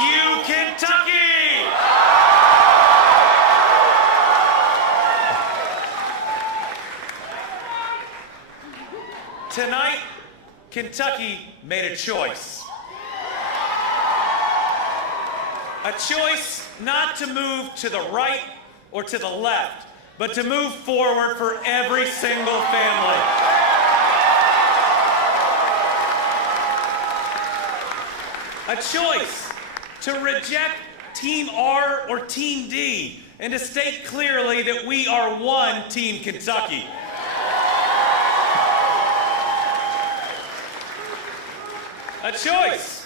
you, Kentucky! Tonight, Kentucky made a choice. A choice not to move to the right or to the left, but to move forward for every single family. A choice to reject Team R or Team D and to state clearly that we are one Team Kentucky. A choice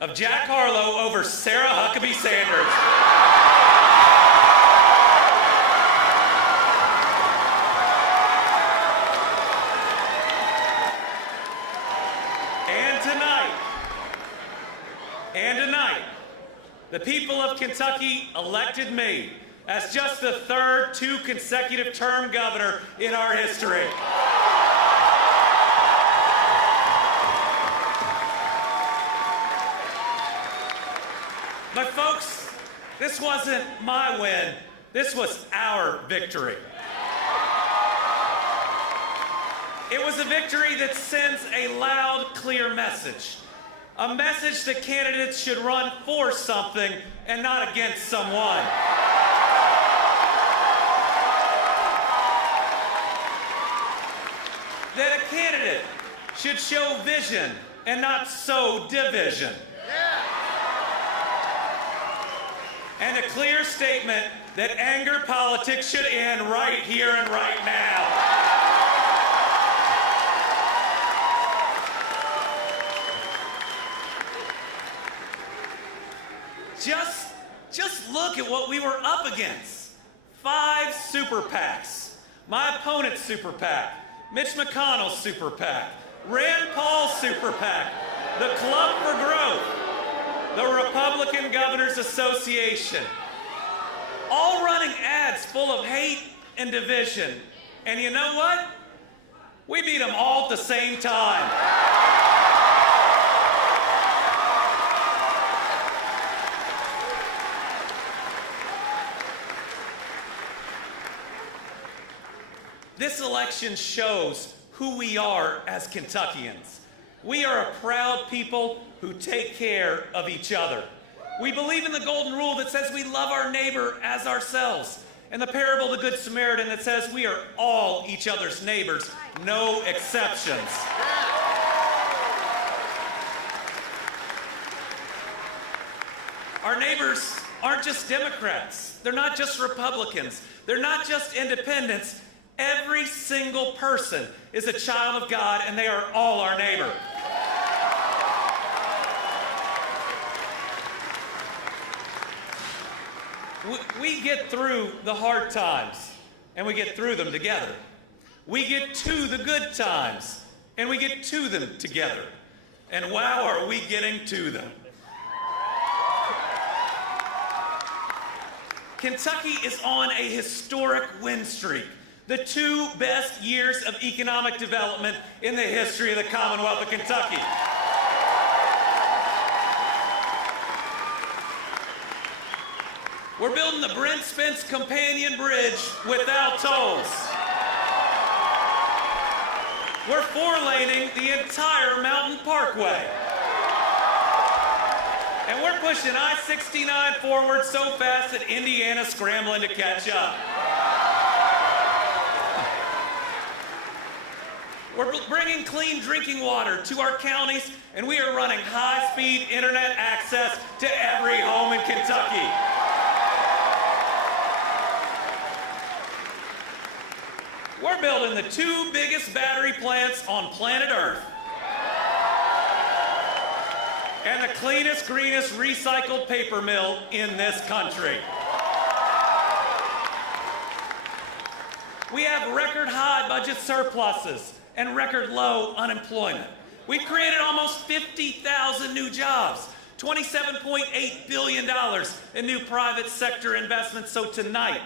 of Jack Harlow over Sarah Huckabee Sanders. And tonight, the people of Kentucky elected me as just the third two consecutive term governor in our history. But folks, this wasn't my win. This was our victory. It was a victory that sends a loud, clear message. A message that candidates should run for something and not against someone. That a candidate should show vision and not sow division. And a clear statement that anger politics should end right here and right now. Just look at what we were up against. 5 super PACs. My opponent's super PAC, Mitch McConnell's super PAC, Rand Paul's super PAC, the Club for Growth, the Republican Governors Association, all running ads full of hate and division. And you know what? We beat them all at the same time. This election shows who we are as Kentuckians. We are a proud people who take care of each other. We believe in the golden rule that says we love our neighbor as ourselves, and the parable of the Good Samaritan that says we are all each other's neighbors, no exceptions. Our neighbors aren't just Democrats. They're not just Republicans. They're not just independents. Every single person is a child of God, and they are all our neighbor. We get through the hard times, and we get through them together. We get to the good times, and we get to them together. And wow, are we getting to them. Kentucky is on a historic win streak. The 2 best years of economic development in the history of the Commonwealth of Kentucky. We're building the Brent Spence Companion Bridge without tolls. We're 4-laning the entire Mountain Parkway. And we're pushing I-69 forward so fast that Indiana's scrambling to catch up. We're bringing clean drinking water to our counties, and we are running high-speed internet access to every home in Kentucky. We're building the 2 biggest battery plants on planet Earth. And the cleanest, greenest recycled paper mill in this country. We have record high budget surpluses and record low unemployment. We've created almost 50,000 new jobs, $27.8 billion in new private sector investments. So tonight,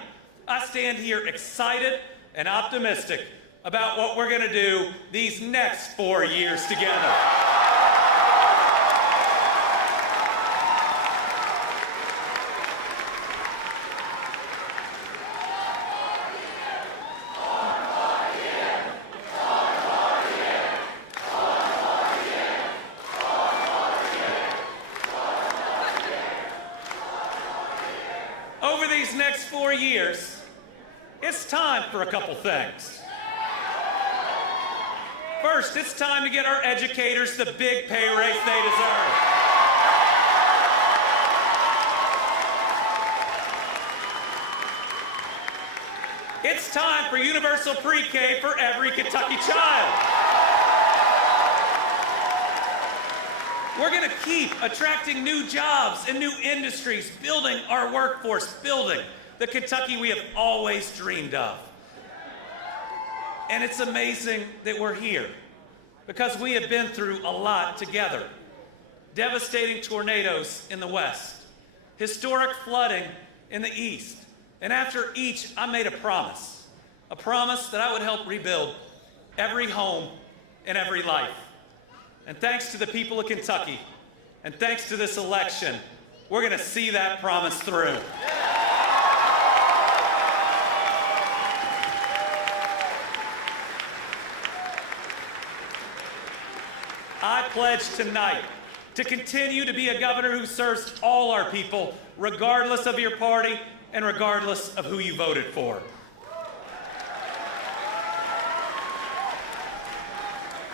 I stand here excited and optimistic about what we're gonna do these next 4 years together. next 4 years, it's time for a couple things. First, it's time to get our educators the big pay raise they deserve. It's time for universal pre-K for every Kentucky child. We're going to keep attracting new jobs and new industries, building our workforce, building the Kentucky we have always dreamed of. And it's amazing that we're here because we have been through a lot together. Devastating tornadoes in the west, historic flooding in the east. And after each, I made a promise that I would help rebuild every home and every life. And thanks to the people of Kentucky, and thanks to this election, we're going to see that promise through. I pledge tonight to continue to be a governor who serves all our people, regardless of your party and regardless of who you voted for.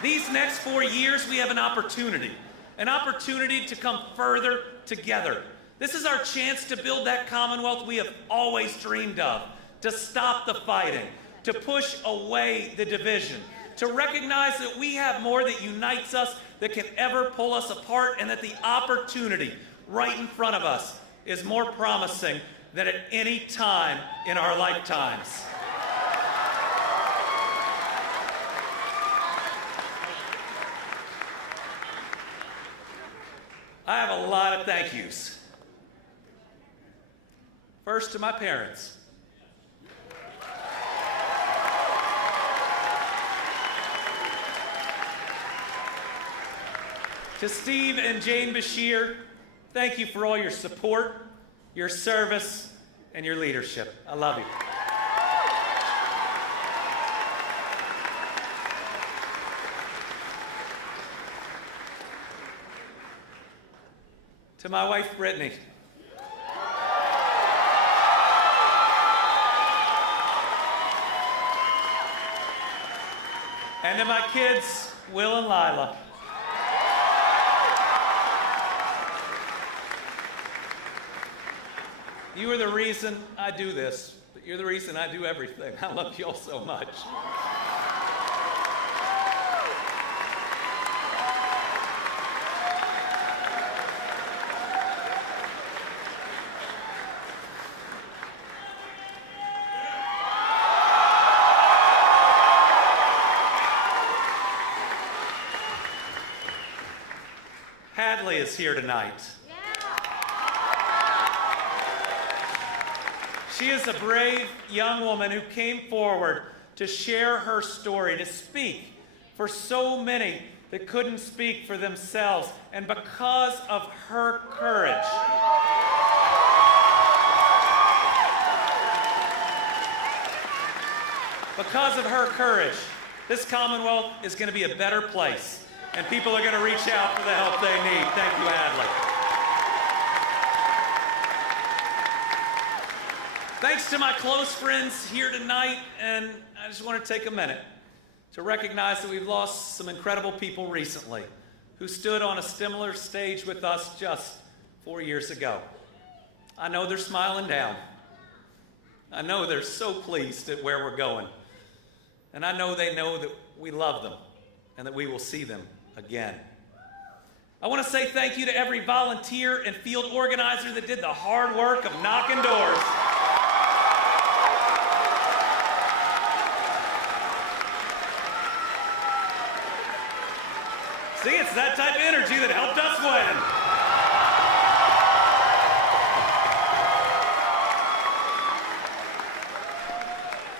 These next 4 years, we have an opportunity to come further together. This is our chance to build that commonwealth we have always dreamed of, to stop the fighting, to push away the division, to recognize that we have more that unites us that can ever pull us apart, and that the opportunity right in front of us is more promising than at any time in our lifetimes. I have a lot of thank yous. First, to my parents. To Steve and Jane Beshear, thank you for all your support, your service, and your leadership. I love you. To my wife, Brittany. And to my kids, Will and Lila. You are the reason I do this, but you're the reason I do everything. I love you all so much. Hadley is here tonight. She is a brave young woman who came forward to share her story, to speak for so many that couldn't speak for themselves. And because of her courage, this Commonwealth is going to be a better place, and people are going to reach out for the help they need. Thank you, Hadley. Thanks to my close friends here tonight, and I just want to take a minute to recognize that we've lost some incredible people recently who stood on a similar stage with us just 4 years ago. I know they're smiling down. I know they're so pleased at where we're going. And I know they know that we love them and that we will see them again. I want to say thank you to every volunteer and field organizer that did the hard work of knocking doors. See, it's that type of energy that helped us win.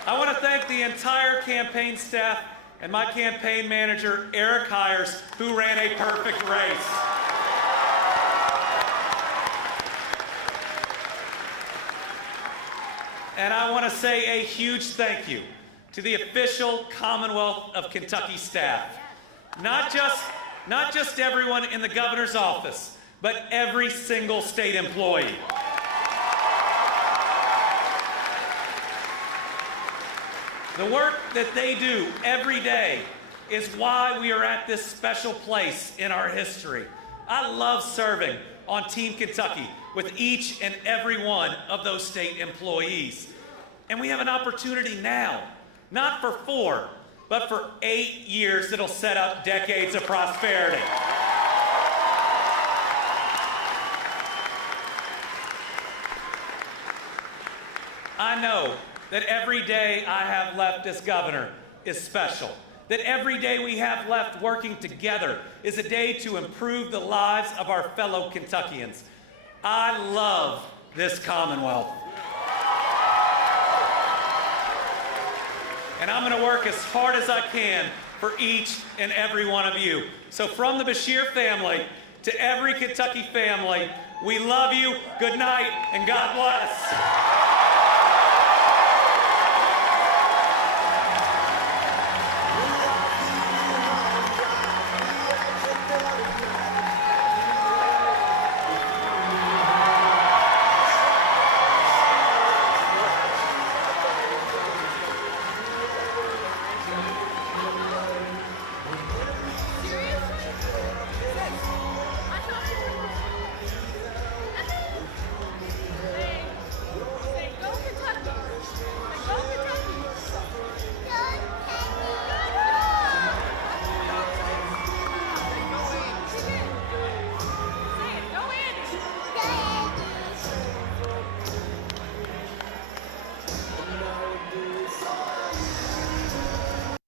I want to thank the entire campaign staff and my campaign manager, Eric Hires, who ran a perfect race. And I want to say a huge thank you to the official Commonwealth of Kentucky staff. Not just everyone in the governor's office, but every single state employee. The work that they do every day is why we are at this special place in our history. I love serving on Team Kentucky with each and every one of those state employees. And we have an opportunity now, not for 4, but for 8 years that'll set up decades of prosperity. I know that every day I have left as governor is special, that every day we have left working together is a day to improve the lives of our fellow Kentuckians. I love this Commonwealth. And I'm going to work as hard as I can for each and every one of you. So from the Beshear family to every Kentucky family, we love you, good night, and God bless.